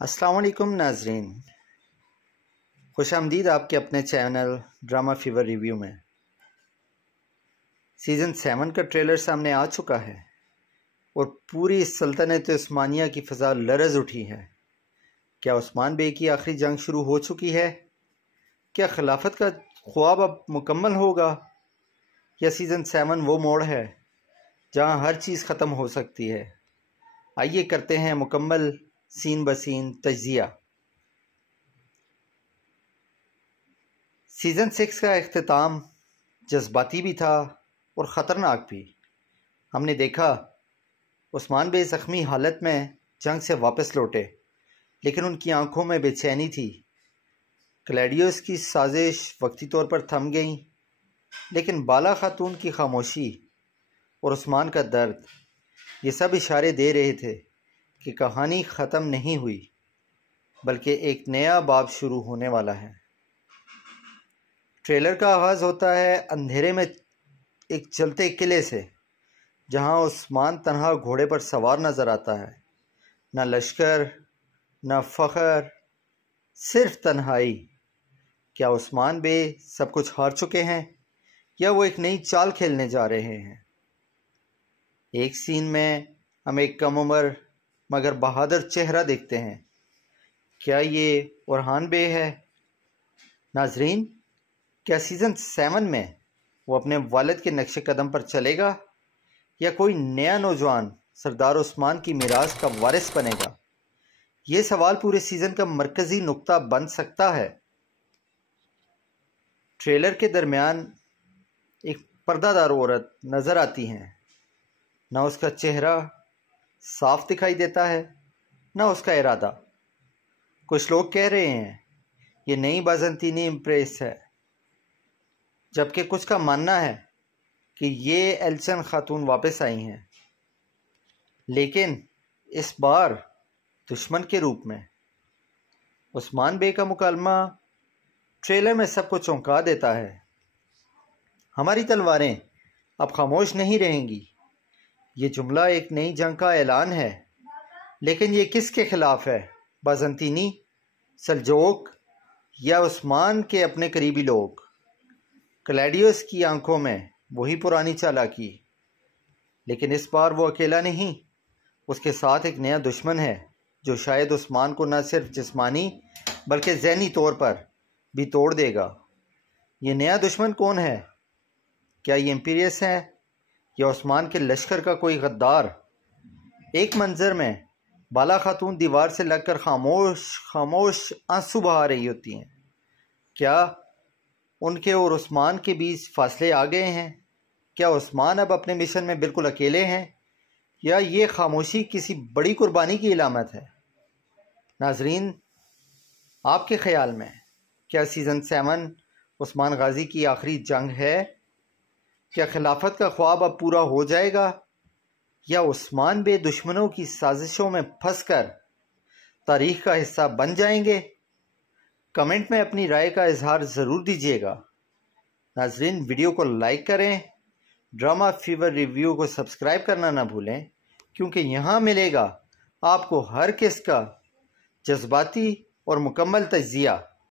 السلام علیکم ناظرین، خوش آمدید آپ کے اپنے چینل ڈرامہ فیور ریویو میں۔ سیزن 7 کا ٹریلر سامنے آ چکا ہے اور پوری سلطنت عثمانیہ کی فضا لرز اٹھی ہے۔ کیا عثمان بے کی آخری جنگ شروع ہو چکی ہے؟ کیا خلافت کا خواب اب مکمل ہوگا؟ یا سیزن 7 وہ موڑ ہے جہاں ہر چیز ختم ہو سکتی ہے؟ آئیے کرتے ہیں مکمل سین بسین تجزیہ۔ سیزن 6 کا اختتام جذباتی بھی تھا اور خطرناک بھی۔ ہم نے دیکھا عثمان بے زخمی حالت میں جنگ سے واپس لوٹے، لیکن ان کی آنکھوں میں بے چینی تھی۔ کلیڈیوس کی سازش وقتی طور پر تھم گئیں، لیکن بالا خاتون کی خاموشی اور عثمان کا درد، یہ سب اشارے دے رہے تھے کہ کہانی ختم نہیں ہوئی، بلکہ ایک نیا باب شروع ہونے والا ہے۔ ٹریلر کا آغاز ہوتا ہے اندھیرے میں ایک چلتے قلعے سے، جہاں عثمان تنہا گھوڑے پر سوار نظر آتا ہے۔ نہ لشکر، نہ فخر، صرف تنہائی۔ کیا عثمان بے سب کچھ ہار چکے ہیں یا وہ ایک نئی چال کھیلنے جا رہے ہیں؟ ایک سین میں ہم ایک کم عمر مگر بہادر چہرہ دیکھتے ہیں۔ کیا یہ اورحان بے ہے؟ ناظرین، کیا سیزن 7 میں وہ اپنے والد کے نقش قدم پر چلے گا یا کوئی نیا نوجوان سردار عثمان کی میراث کا وارث بنے گا؟ یہ سوال پورے سیزن کا مرکزی نقطہ بن سکتا ہے۔ ٹریلر کے درمیان ایک پردہ دار عورت نظر آتی ہیں۔ نہ اس کا چہرہ صاف دکھائی دیتا ہے، نہ اس کا ارادہ۔ کچھ لوگ کہہ رہے ہیں یہ نئی بازنطینی امپریس ہے، جبکہ کچھ کا ماننا ہے کہ یہ ایلچن خاتون واپس آئی ہیں، لیکن اس بار دشمن کے روپ میں۔ عثمان بے کا مکالمہ ٹریلر میں سب کو چونکا دیتا ہے۔ ہماری تلواریں اب خاموش نہیں رہیں گی۔ یہ جملہ ایک نئی جنگ کا اعلان ہے، لیکن یہ کس کے خلاف ہے؟ بازنطینی، سلجوق یا عثمان کے اپنے قریبی لوگ؟ کلیڈیوس کی آنکھوں میں وہی پرانی چالاکی، لیکن اس بار وہ اکیلا نہیں، اس کے ساتھ ایک نیا دشمن ہے جو شاید عثمان کو نہ صرف جسمانی بلکہ ذہنی طور پر بھی توڑ دے گا۔ یہ نیا دشمن کون ہے؟ کیا یہ امپیریس ہے یا عثمان کے لشکر کا کوئی غدار؟ ایک منظر میں بالا خاتون دیوار سے لگ کر خاموش آنسو بہا رہی ہوتی ہیں۔ کیا ان کے اور عثمان کے بیچ فاصلے آ گئے ہیں؟ کیا عثمان اب اپنے مشن میں بالکل اکیلے ہیں یا یہ خاموشی کسی بڑی قربانی کی علامت ہے؟ ناظرین، آپ کے خیال میں کیا سیزن 7 عثمان غازی کی آخری جنگ ہے؟ کیا خلافت کا خواب اب پورا ہو جائے گا یا عثمان بے دشمنوں کی سازشوں میں پھنس کر تاریخ کا حصہ بن جائیں گے؟ کمنٹ میں اپنی رائے کا اظہار ضرور دیجیے گا۔ ناظرین، ویڈیو کو لائک کریں، ڈرامہ فیور ریویو کو سبسکرائب کرنا نہ بھولیں، کیونکہ یہاں ملے گا آپ کو ہر قسط کا جذباتی اور مکمل تجزیہ۔